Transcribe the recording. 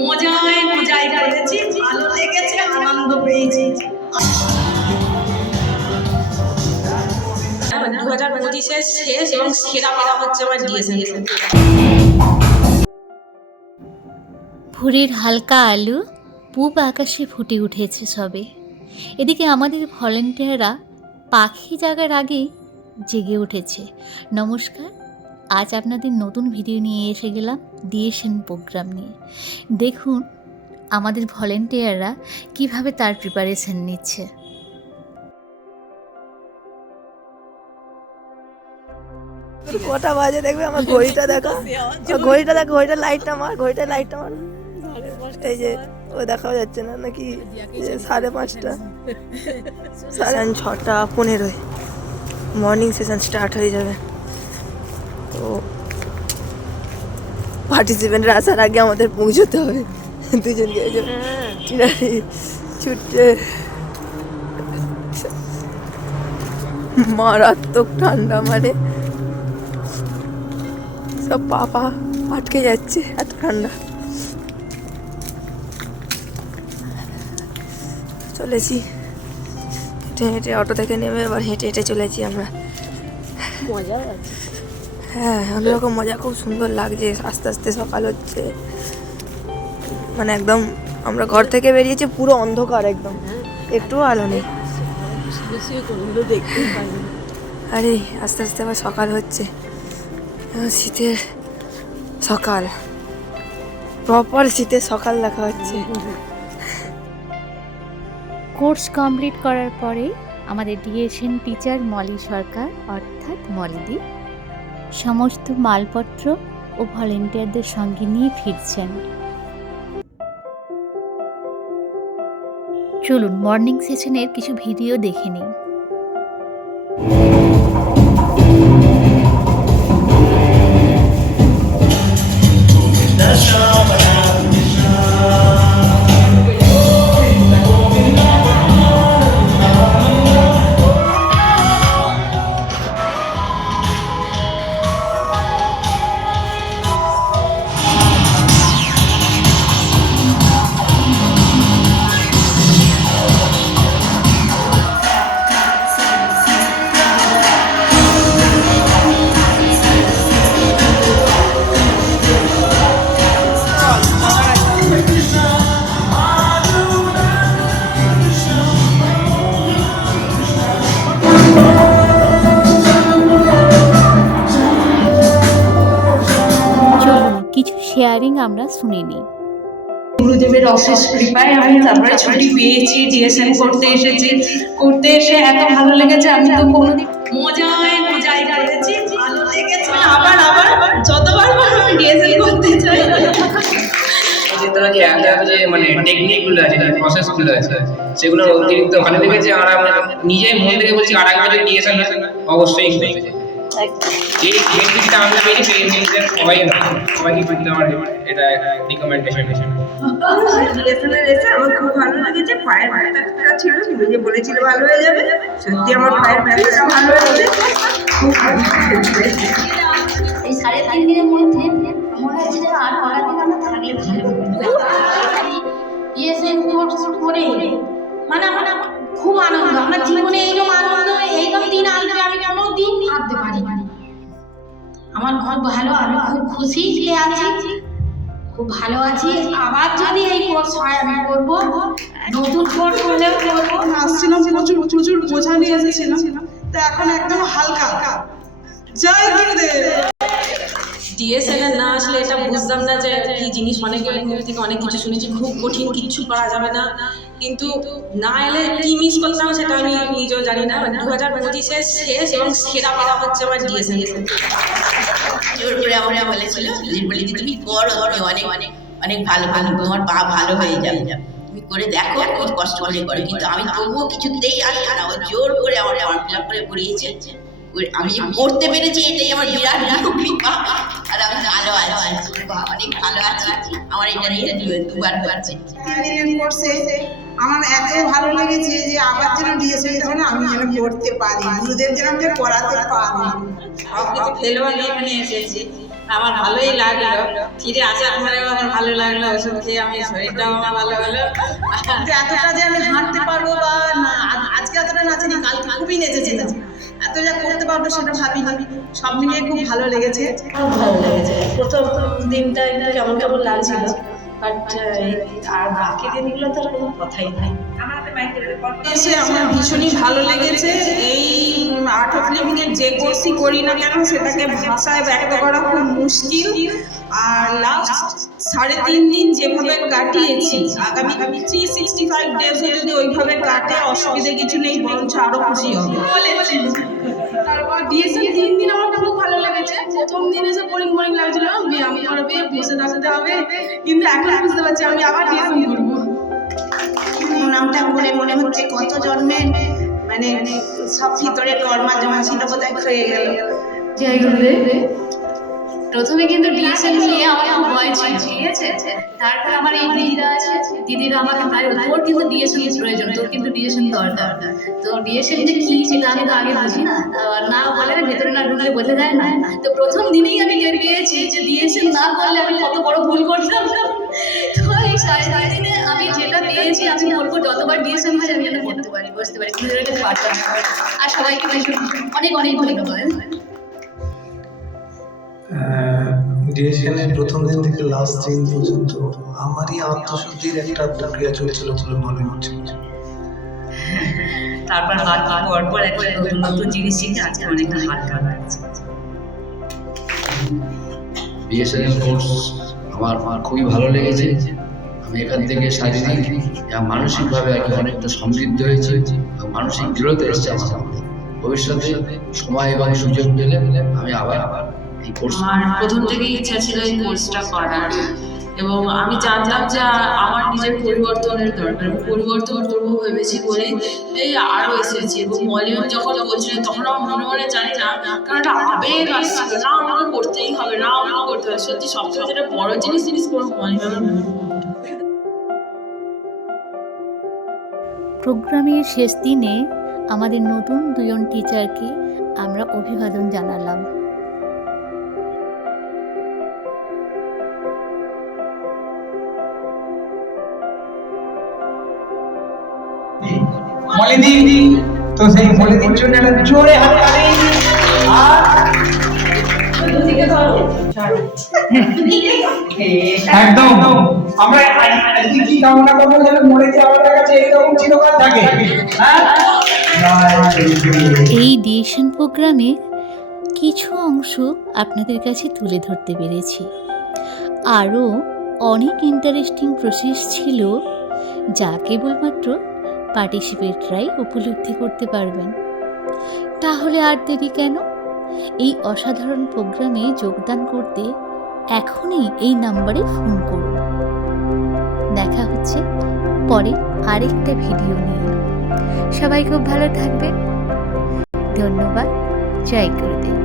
মজায় মজায় করেছি, ভালো লেগেছে, আনন্দ পেয়েছি। 2025-এর শেষ এবং সেরা পাওয়া হচ্ছে আমার ডিএসএন। ভোরের হালকা আলো পূব আকাশে ফুটে উঠেছে সবে। এদিকে আমাদের ভলেন্টিয়াররা পাখি জাগার আগেই জেগে উঠেছে। নমস্কার, আজ আপনাদের নতুন ভিডিও নিয়ে এসে গেলাম ডিএসএন প্রোগ্রাম নিয়ে। দেখুন আমাদের ভলেন্টিয়াররা কিভাবে তার প্রিপারেশন নিচ্ছে। কটা বাজে দেখবে আমার ঘড়িটা দেখা, ঘড়িটা দেখ, ঘড়িটা লাইটটা মার, ঘড়িটা লাইটটা মার। এই যে ও দেখাও যাচ্ছে না নাকি? 5:30, 6:15 মর্নিং সেশন স্টার্ট হয়ে যাবে। তো পার্টিসিপেন্টরা আসার আগে আমাদের পৌঁছতে হবে। দুজনকে ছুটছে, মারাত্মক ঠান্ডা, মানে সব পা আটকে যাচ্ছে, এত ঠান্ডা। চলেছি হেঁটে হেঁটে, অটো থেকে নেমে এবার হেঁটে হেঁটে চলেছি আমরা। মজা আছে, হ্যাঁ অন্যরকম মজা, খুব সুন্দর লাগছে। আস্তে আস্তে সকাল হচ্ছে, মানে একদম আমরা ঘর থেকে বেরিয়েছি পুরো অন্ধকার, একদম একটু আলো নেই। আরে আস্তে আস্তে আবার সকাল হচ্ছে, শীতের সকাল, প্রপার শীতের সকাল দেখা হচ্ছে। কোর্স কমপ্লিট করার পরে আমাদের ডিএসএন টিচার মলি সরকার অর্থাৎ মলিদি সমস্ত মালপত্র ও ভলেন্টিয়ারদের সঙ্গে নিয়ে ফিরছেন। চলুন মর্নিং সেশনের কিছু ভিডিও দেখে নিই। কিছু শেয়ারিং আমরা শুনে নিই। গুরুদেবের অশেষ কৃপায় আমি তারপরে ছুটি পেয়েছি, ডিএসএন করতে এসেছি। করতে এসে এত ভালো লেগেছে, আমি তো কোনোদিন মজায় মজায় করেছি, ভালো লেগেছে, আবার যতবার আমি ডিএসএন করতে চাই। তোরা যে যে মানে টেকনিকগুলো আছে, প্রসেসগুলো আছে, সেগুলো অতিরিক্ত ভালো লেগেছে। আর আমরা নিজেই মন থেকে বলছি আর একবার ডিএসএন অবশ্যই করতে চাই। এই বেনিফিটটা আমরা পেয়েছি, সবাইকে করতে আমার এটা রিকমেন্ডেশন। ডিএসএনএর এসে আমার খুব ভালো লেগেছে। পায়ের ব্যথাটা ছিল, তুমি যে বলেছিলে ভালো হয়ে যাবে, সত্যি আমার পায়ের ব্যথাটা ভালো হয়েছে, খুব ভালো হয়েছে। এই 3.5 দিনের মধ্যে মনে হচ্ছে যে আর 5 দিন আমরা থাকলে ভালো হতো। ডিএসএন কোর্স করে মানে আমার খুব আনন্দ, আমার জীবনে এইরকম আনন্দ, এইরকম দিন আসবে আমি কোনো দিন ভাবতে পারিনি। আমার খুব ভালো, আমি খুব খুশি যে আছি, খুব ভালো আছি। আবার যদি এই কোর্স হয় আমি করবো, নতুন কোর্স হলেও করবো। আসছিলাম প্রচুর বোঝা নিয়ে এসেছিলাম, তা এখন একদম হালকা। জয় গুরুদেব। ডিএসএন না আসলে এটা বুঝতাম না যে কি জিনিস। অনেকের মুখ থেকে অনেক কিছু শুনেছি, খুব কঠিন, কিচ্ছু করা যাবে না, কিন্তু না এলে কি মিস করতাম সেটা আমি নিজেও জানি না। 2025-এর শেষ এবং সেরা পাওয়া হচ্ছে আমার ডিএসএন। জোর করে আমরা বলেছিল, বলি যে তুমি করো, তুমি অনেক অনেক অনেক ভালো, তোমার পা ভালো হয়ে যাবে, তুমি করে দেখো, খুব কষ্ট করে করো। কিন্তু আমি তবুও কিছুতেই আসবে না, ও জোর করে আমার ফর্ম ফিল আপ করে করিয়েছে। আমি যে করতে পেরেছি এটাই আমার বিরাট কৃপা। আর আমি ভালো আছি, অনেক ভালো আছি। আমার এটা নিয়ে 2বার হচ্ছে। 3 দিনের কোর্সে আমার এত ভালো লেগেছে যে আবার যেন ডিএসএনটা হলে আমি যেন করতে পারি, গুরুদেব যেন আমাকে পড়াতে পারি। সব কিছু ফেলোয়া নিয়ে এসেছি, আমার ভালোই লাগলো, ফিরে আসার পরেও আমার ভালো লাগলো, ওষুধ খেয়ে আমি শরীরটাও আমার ভালো হলো। কিন্তু এতটা যে আমি হাঁটতে পারবো বা না, আজকে এতটা নাচেনি, কালকে খুবই নেচেছিলাম, এত যা করতে পারবো সেটা ভাবিনি। সব মিলিয়ে খুব ভালো লেগেছে। খুব ভালো লেগেছে। প্রথম দিনটা একটু কেমন কেমন লাগছিল, বাট আর বাকি দিনগুলো তো আর কোনো কথাই নাই। এসে আমার ভীষণই ভালো লেগেছে। এই আর্ট অফ লিভিং এর যে কোর্সই করি না কেন সেটাকে ভাষায় ব্যক্ত করা খুব মুশকিল। আর লাস্ট 3.5 দিন যেভাবে কাটিয়েছি, আগামী 365 ডেজও যদি ওইভাবে কাটে অসুবিধে কিছু নেই, বরঞ্চ আরো খুশি হবে। তারপর ডিএসএল 3 দিন আমার খুব ভালো লেগেছে। প্রথম দিন এসে বোরিং লাগছিল, ব্যায়াম করবে, বসে থাকতে হবে, কিন্তু এখন বুঝতে পারছি আমি আবার ডিএসএল করবো। নামটা বলে মনে হচ্ছে কত জন্মের মানে সব ভিতরে কর্মা জমা ছিল বোধহয় হয়ে গেল। জয় গুরুদেব। প্রথমে কিন্তু ডিএসএল নিয়ে আমার খুব ভয় ছিল, ঠিক আছে? তারপর আমার এই দিদিরা আছে, দিদিরা আমাকে প্রায় তোর কিন্তু ডিএসএল প্রয়োজন, তোর কিন্তু ডিএসএল দরকার। তো ডিএসএল যে কি সেটা আমি তো আগে বুঝি না, না বলে ভেতরে না ঢুকলে বোঝা যায় না। তো প্রথম দিনেই আমি টের পেয়েছি যে ডিএসএল না করলে আমি কত বড় ভুল করতাম। তো এই 3.5 দিনে আমি যেটা পেয়েছি আমি বলবো যতবার ডিএসএল হয় আমি যেটা করতে পারি, বুঝতে পারি, কিন্তু এটা পারতাম না। আর সবাইকে অনেক অনেক ধন্যবাদ। ডিএসএনের প্রথম দিন থেকে লাস্ট দিন পর্যন্ত আমারই আত্মশুদ্ধির একটা প্রক্রিয়া চলছিল বলে মনে হচ্ছে। তারপর বাকি পরপর একটা নতুন নতুন জিনিস শিখে আজকে অনেকটা হালকা লাগছে। বিএসএনএল কোর্স আমার খুবই ভালো লেগেছে। আমি এখান থেকে শারীরিক এবং মানসিকভাবে আর কি অনেকটা সমৃদ্ধ হয়েছে এবং মানসিক দৃঢ়তা এসেছে আমার মধ্যে। ভবিষ্যতে সময় এবং সুযোগ পেলে আমি আবার এই কোর্স। আমার প্রথম থেকেই ইচ্ছা ছিল এই কোর্সটা করার, এবং আমি জানতাম যে আমার নিজের পরিবর্তনের দরকার, আমি পরিবর্তন করবো ভেবেছি বলে এই আরও এসেছি। এবং মলিয়ন যখন বলছিলেন তখন আমার মনে মনে জানি না, কারণ একটা আবেগ আসছিল, না আমাকে করতেই হবে, না আমাকে করতে হবে। সত্যি সবথেকে যেটা বড় জিনিস করবো মলিয়নের। প্রোগ্রামের শেষ দিনে আমাদের নতুন 2 জন টিচারকে আমরা অভিবাদন জানালাম। মলিদি, তো সেই মলিদির জন্য একটা জোরে হাততালি। আর একদম আমরা আজকে কি কামনা করবো যেন মলিদি আমাদের কাছে এইরকম চিরকাল থাকে। এই ডিএসএন প্রোগ্রামে কিছু অংশ আপনাদের কাছে তুলে ধরতে পেরেছি। আরও অনেক ইন্টারেস্টিং প্রসেস ছিল যা কেবলমাত্র পার্টিসিপেটরাই উপলব্ধি করতে পারবেন। তাহলে আর দেরি কেন? এই অসাধারণ প্রোগ্রামে যোগদান করতে এখনই এই নাম্বারে ফোন করুন। দেখা হচ্ছে পরে আরেকটা ভিডিও নিয়ে। সবাই খুব ভালো থাকবেন। ধন্যবাদ। জয় গুরুদেব।